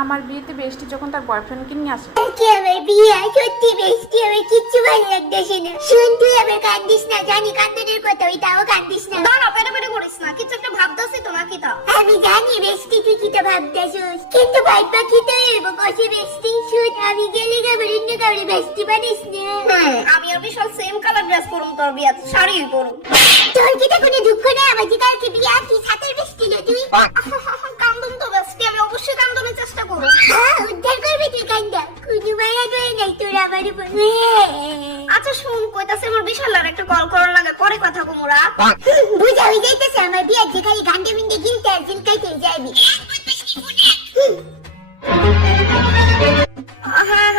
আমার বিয়েতে বেস্টি যখন তার বয়ফ্রেন্ডকে নিয়ে আসে। আজকে আমার বিয়ে? সত্যি বেশি আমার কিচ্ছু ভালো লাগতেছে না। শুন তুই আবার কান্দিস না জানি কান্দনের কথা ওই তাও কান্দিস না। দাঁড়া পেটে পেটে করিস না কিছু একটা ভাবতেছি তো নাকি তা আমি জানি বেশি তুই কি তো ভাবতেছিস? কিন্তু ভাইবা কি তো এব কষে বেশি শুন আমি গেলে গাবার অন্য কাউরে বেশি পারিস না। আমি আর বিশাল সেম কালার ড্রেস পরুম তোর বিয়াতে শাড়ি পরুম। তোর কি তো কোনো দুঃখ নেই আমার যে কালকে বিয়ে কি সাথের বেশি লো তুই? হ্যাঁ আচ্ছা শুন কইতাছে আমার বিশাল আর একটা কল করার লাগে পরে কথা কমুরা বুঝা হই যাইতেছে আমার বিয়ার যে গান্ডে মিন্ডে গিনতে জিন যাইবি। হ্যাঁ,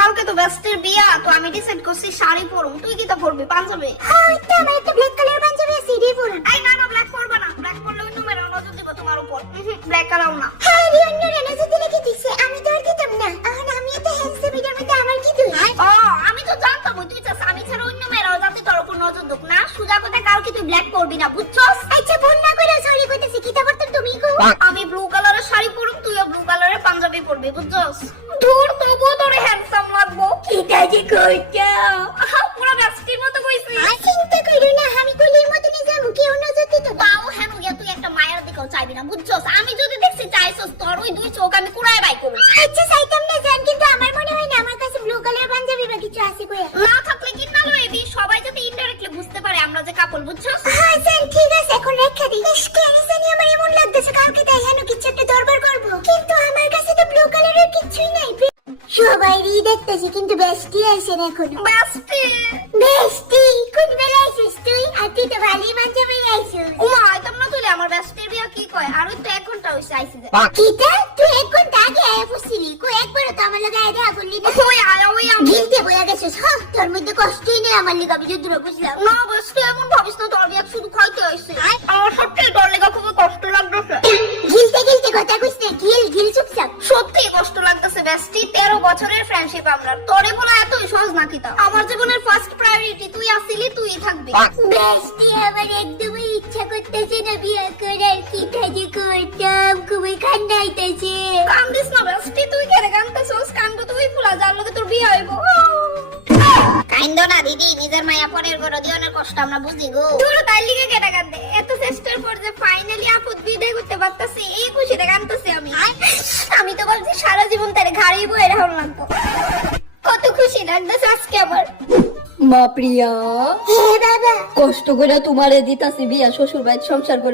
কালকে তো ব্যস্তের বিয়া তো আমি ডিসাইড করছি শাড়ি পরবো। তুই কি তা পরবি পাঞ্জাবি? তো পাঞ্জাবি পরবি। আই না না উপর ব্ল্যাক কালার না। হাই রে অন্য রে নজর দিলে কি দিছে। আমি তো আর দিতাম না। এখন আমি তো হ্যান্ডসাম এটার মধ্যে আমার কি তুই ও আমি তো জানতাম তুই চাস আমি ছাড়া অন্য মেয়েরাও যাতে তোর উপর নজর দুক। না সুজা কথা কালকে তুই ব্ল্যাক পরবি না বুঝছস? আচ্ছা ফোন না করে সরি কইতেছি কি তা করতেন তুমি কো? আমি ব্লু কালারের শাড়ি পরুম তুইও ব্লু কালারের পাঞ্জাবি পরবি বুঝছস? দূর তবুও তোরে হ্যান্ডসাম লাগবো। কিটা যে কইতা পুরো ব্যস্তির মতো কইছি চিন্তা করো না আমি কলির মতো যাব কেউ নজর দিত বাও না বুঝছস? আমি যদি দেখছি চাইছস তোর ওই দুই চোখ আমি কুড়ায় বাই করব। আচ্ছা চাইতাম না জান কিন্তু আমার মনে হয় না আমার কাছে ব্লু কালার পাঞ্জাবি বা কিছু আছে কই? না থাকলে কি না লইবি সবাই যাতে ইনডাইরেক্টলি বুঝতে পারে আমরা যে কাপল বুঝছস? হ্যাঁ জান ঠিক আছে এখন রেখে দিই ইস, কেন জানি আমার এমন লাগতেছে কালকে তাই হেন কিছু একটা দরবার করব। কিন্তু আমার কাছে তো ব্লু কালারের কিছুই নাই সবাই রি দেখতেছি কিন্তু বেস্টি আছে না এখনও। বেস্টি বেস্টি কোন বেলা আইছিস তুই? আর তুই তো ভালোই পাঞ্জাবি আইছিস না তুই আমার বেস্টির বিয়া কি কয়? আর তো এক ঘণ্টা হইছে আইছি যে। কিটা তুই এক ঘণ্টা আগে আয়া পড়ছিলি কো একবার তো আমার লগে আয়া দেখা করলি না? ওই আয়া ওই আমি গিলতে বইয়া গেছিস হ্যাঁ তোর মধ্যে কষ্টই নেই আমার লিগা আমি যদ্দূর বুঝলাম। না বেস্টি এমন ভাবিস না তোর বিয়া শুধু খাইতে হইছে। আমার সত্যি তোর লেগা খুব কষ্ট লাগতেছে। গিলতে গিলতে কথা কইস না গিল গিল চুপচাপ। সত্যি কষ্ট লাগতেছে বেস্টি তেরো বছরের ফ্রেন্ডশিপ আমরা। তোরে বলা এতই সহজ নাকি তা? আমার জীবনের ফার্স্ট প্রায়োরিটি তুই আসিলি তুই থাকবি। বেস্টি আমার একদমই ইচ্ছা করতেছে না বিয়ে করার কি কাজে করতাম খুবই কান্না আইতেছে কান্দিস না বেস্টি তুই কেন কান্দতেছস কান্দ তুই ফুলা যার লগে তোর বিয়ে হইব কাইন্দ না দিদি নিজের মায়া পরের ঘর দিওনের কষ্ট আমরা বুঝি গো তোর তাই লিগে কেটে কান্দে এত চেষ্টার পর যে ফাইনালি আপদ বিদায় করতে পারতাছি এই খুশিতে কান্দতেছি আমি আমি তো বলছি সারা জীবন তারে ঘাড়ি বয়ে রাখুন লাগতো কত খুশি লাগতেছে আজকে আবার মা প্রিয়া। হে বাবা। কষ্ট করে তোমারে দিতাছি বিয়া শ্বশুর বাড়ির সংসার করে